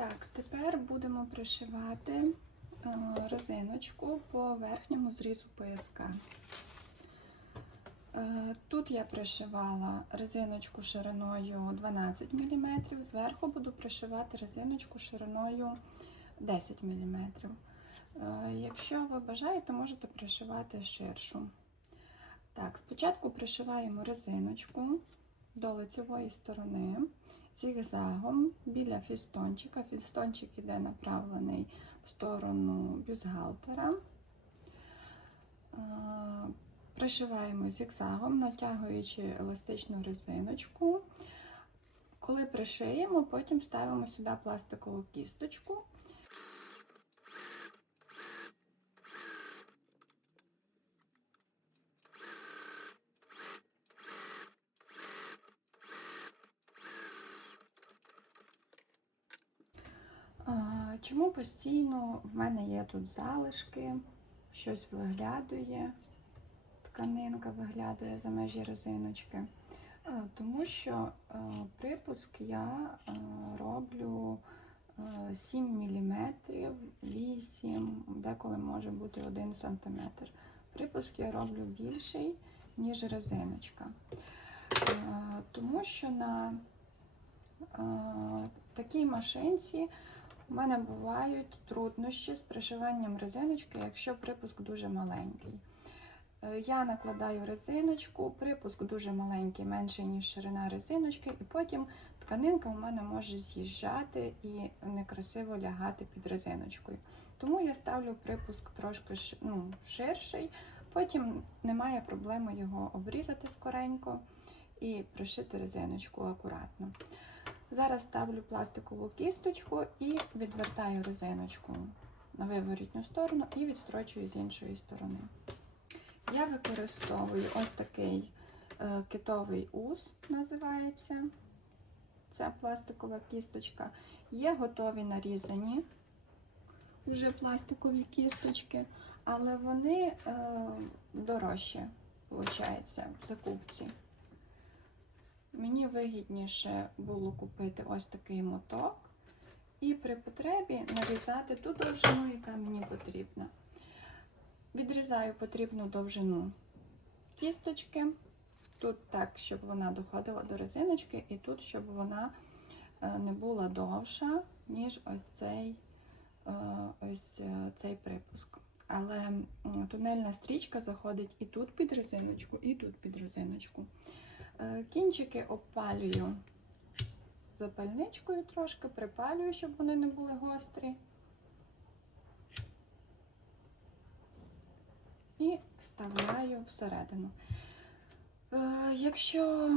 Так, тепер будемо пришивати е, резиночку по верхньому зрізу пояска. Е, Тут я пришивала резиночку шириною 12 мм, зверху буду пришивати резиночку шириною 10 мм. Якщо ви бажаєте, можете пришивати ширшу. Так, спочатку пришиваємо резиночку до лицевої сторони зігзагом біля фістончика. Фістончик іде направлений в сторону бюстгальтера. Е, Пришиваємо зігзагом, натягуючи еластичну резиночку. Коли пришиємо, потім ставимо сюди пластикову кісточку. А, Чому постійно в мене є тут залишки, щось виглядує, тканинка виглядує за межі резиночки? Е, Тому що е, припуск я е, роблю е, 7 мм, 8, деколи може бути 1 см. Припуск я роблю більший, ніж резиночка. Тому що на такій машинці у мене бувають труднощі з пришиванням резиночки, якщо припуск дуже маленький. Е, Я накладаю резиночку, припуск дуже маленький, менший, ніж ширина резиночки, і потім тканинка у мене може з'їжджати і некрасиво лягати під резиночкою. Тому я ставлю припуск трошки ну, ширший, потім немає проблеми його обрізати скоренько і пришити резиночку акуратно. Зараз ставлю пластикову кісточку і відвертаю резиночку на виворітню сторону і відстрочую з іншої сторони. Я використовую ось такий е, китовий ус, називається. Ця пластикова кісточка. Є готові нарізані вже пластикові кісточки, але вони е, дорожчі, виходить, в закупці. Мені вигідніше було купити ось такий моток і при потребі нарізати ту довжину, яка мені потрібна. Відрізаю потрібну довжину кісточки. Тут так, щоб вона доходила до резиночки, і тут, щоб вона е, не була довша, ніж ось цей, е, ось е, цей припуск. Але тунельна стрічка заходить і тут під резиночку, і тут під резиночку. Е, Кінчики обпалюю запальничкою трошки, припалюю, щоб вони не були гострі. І вставляю всередину. Е, Якщо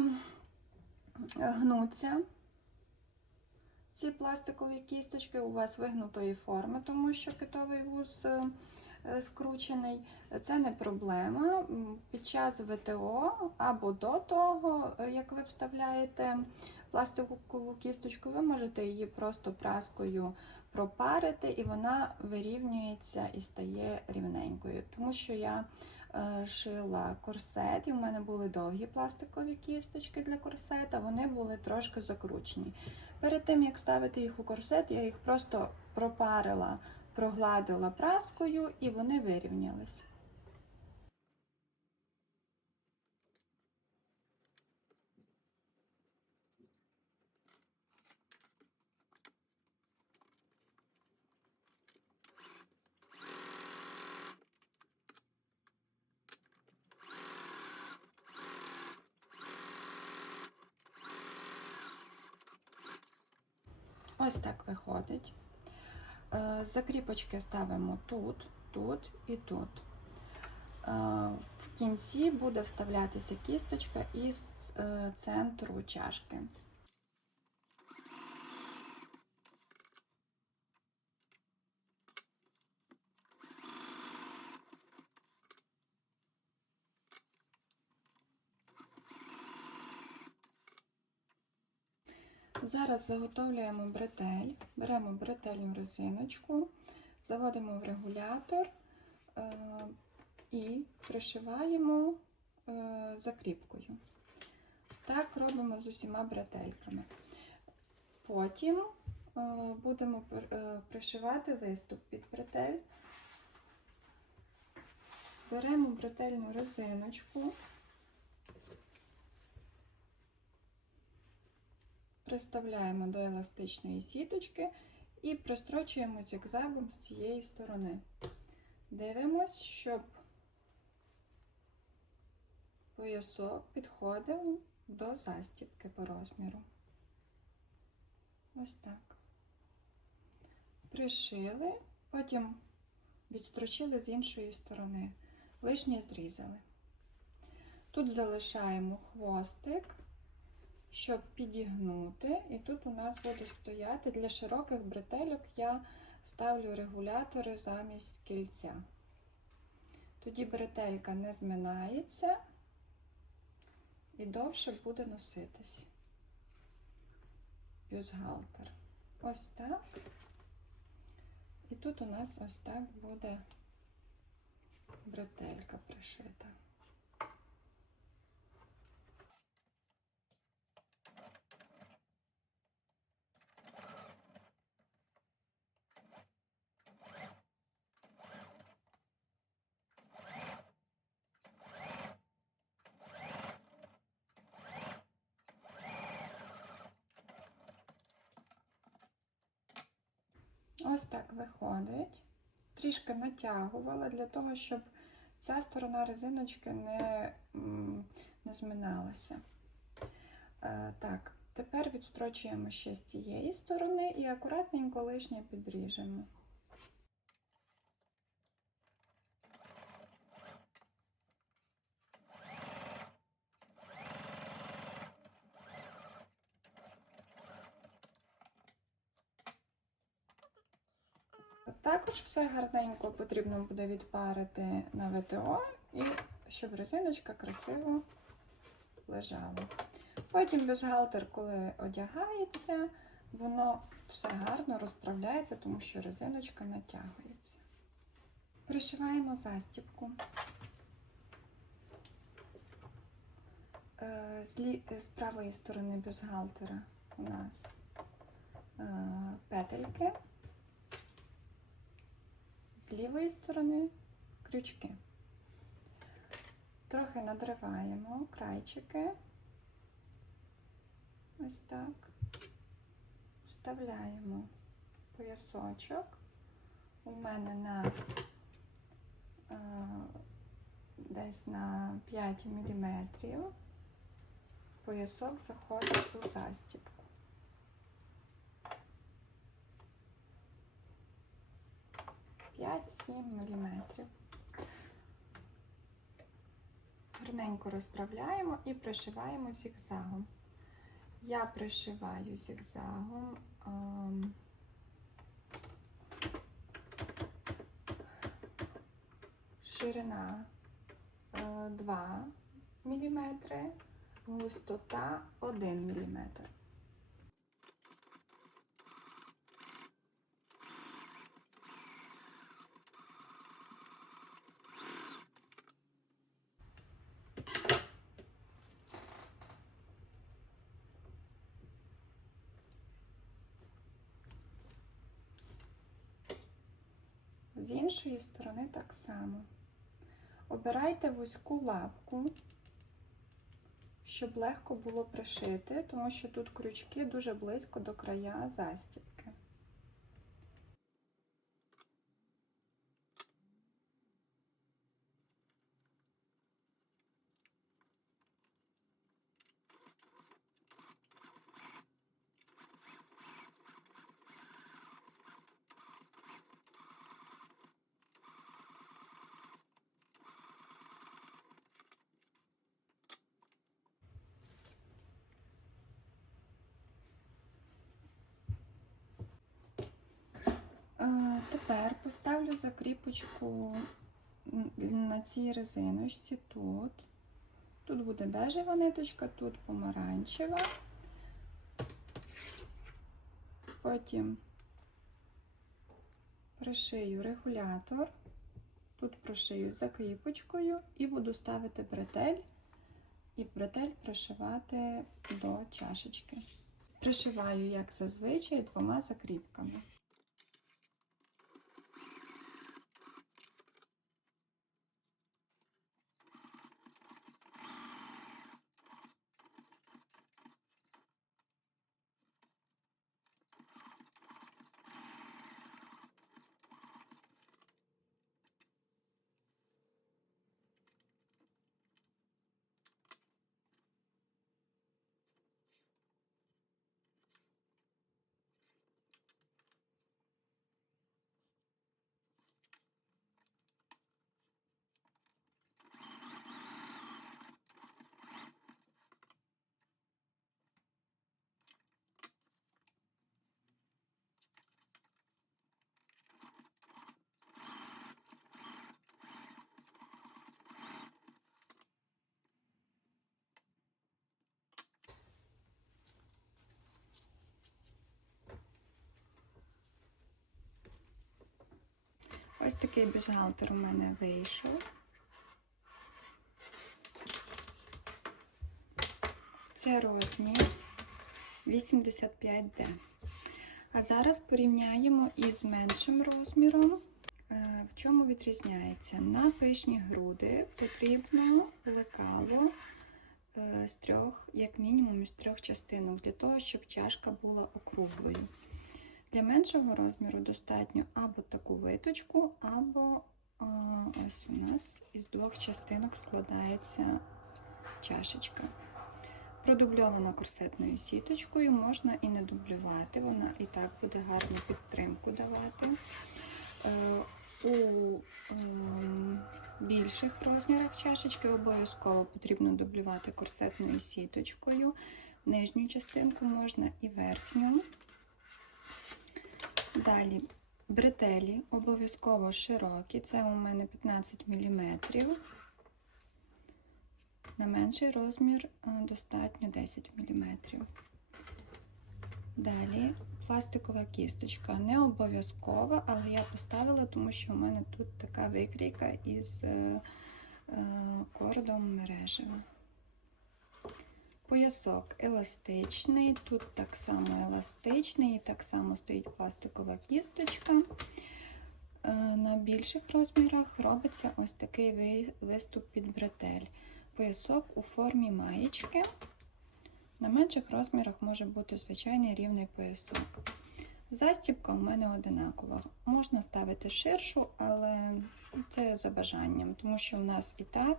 гнуться ці пластикові кісточки у вас вигнутої форми, тому що китовий вуз е, скручений, це не проблема. Під час ВТО або до того, е, як ви вставляєте пластикову кісточку, ви можете її просто праскою пропарити, і вона вирівнюється і стає рівненькою. Тому що я е, шила корсет, і в мене були довгі пластикові кісточки для корсета, вони були трошки закручені. Перед тим, як ставити їх у корсет, я їх просто пропарила, прогладила праскою, і вони вирівнялись. Ось так виходить. Е, Закріпочки ставимо тут, тут і тут. Е, В кінці буде вставлятися кісточка із е, центру чашки. Зараз заготовлюємо бретель, беремо бретельну резиночку, заводимо в регулятор е, і пришиваємо е, закріпкою. Так робимо з усіма бретельками. Потім е, будемо пришивати виступ під бретель. Беремо бретельну резиночку, приставляємо до еластичної сіточки і пристрочуємо зігзагом з цієї сторони. Дивимось, щоб поясок підходив до застібки по розміру. Ось так. Пришили, потім відстрочили з іншої сторони, лишнє зрізали. Тут залишаємо хвостик, щоб підігнути, і тут у нас буде стояти для широких бретельок я ставлю регулятори замість кільця. Тоді бретелька не зминається і довше буде носитись. Бюстгальтер. Ось так. І тут у нас ось так буде бретелька пришита. Ось так виходить. Трішки натягувала для того, щоб ця сторона резиночки не, не зминалася. Е, Так, тепер відстрочуємо ще з цієї сторони і акуратненько лишнє підріжемо. Також все гарненько потрібно буде відпарити на ВТО і щоб резиночка красиво лежала. Потім бюстгальтер, коли одягається, воно все гарно розправляється, тому що резиночка натягується. Пришиваємо застібку. Е, З, правої сторони бюстгальтера у нас е, петельки з лівої сторони крючки. Трохи надриваємо крайчики. Ось так. Вставляємо поясочок. У мене на е, десь на 5 мм поясок заходить у застібку. П'ять-сім міліметрів. Гарненько розправляємо і пришиваємо зігзагом. Я пришиваю зігзагом ем, ширина е, 2 мм, густота 1 мм. З іншої сторони так само. Обирайте вузьку лапку, щоб легко було пришити, тому що тут крючки дуже близько до края застібки. Е, Тепер поставлю закріпочку на цій резиночці тут. Тут буде бежева ниточка, тут помаранчева. Потім пришию регулятор, тут прошию закріпочкою і буду ставити бретель і бретель пришивати до чашечки. Пришиваю, як зазвичай, двома закріпками. Ось такий бюстгальтер у мене вийшов. Це розмір 85D. А зараз порівняємо із меншим розміром. Е, В чому відрізняється? На пишні груди потрібно лекало е, з трьох, як мінімум, з трьох частинок, для того, щоб чашка була округлою. Для меншого розміру достатньо або таку виточку, або а, ось у нас із двох частинок складається чашечка. Продубльована корсетною сіточкою, можна і не дублювати, вона і так буде гарну підтримку давати. Е, У ем, більших розмірах чашечки обов'язково потрібно дублювати корсетною сіточкою. Нижню частинку можна і верхню. Далі бретелі обов'язково широкі, це у мене 15 мм. На менший розмір е, достатньо 10 мм. Далі пластикова кісточка. Не обов'язкова, але я поставила, тому що у мене тут така викрійка із е, е, кордом мережева. Поясок еластичний, тут так само еластичний, і так само стоїть пластикова кісточка. Е, На більших розмірах робиться ось такий виступ під бретель. Поясок у формі маєчки. На менших розмірах може бути звичайний рівний поясок. Застібка в мене одинакова. Можна ставити ширшу, але це за бажанням, тому що в нас і так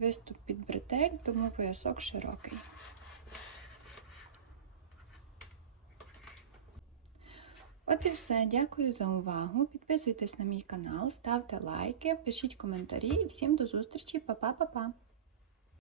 виступ під бретель, тому поясок широкий. От і все. Дякую за увагу. Підписуйтесь на мій канал, ставте лайки, пишіть коментарі і всім до зустрічі. Па-па-па-па!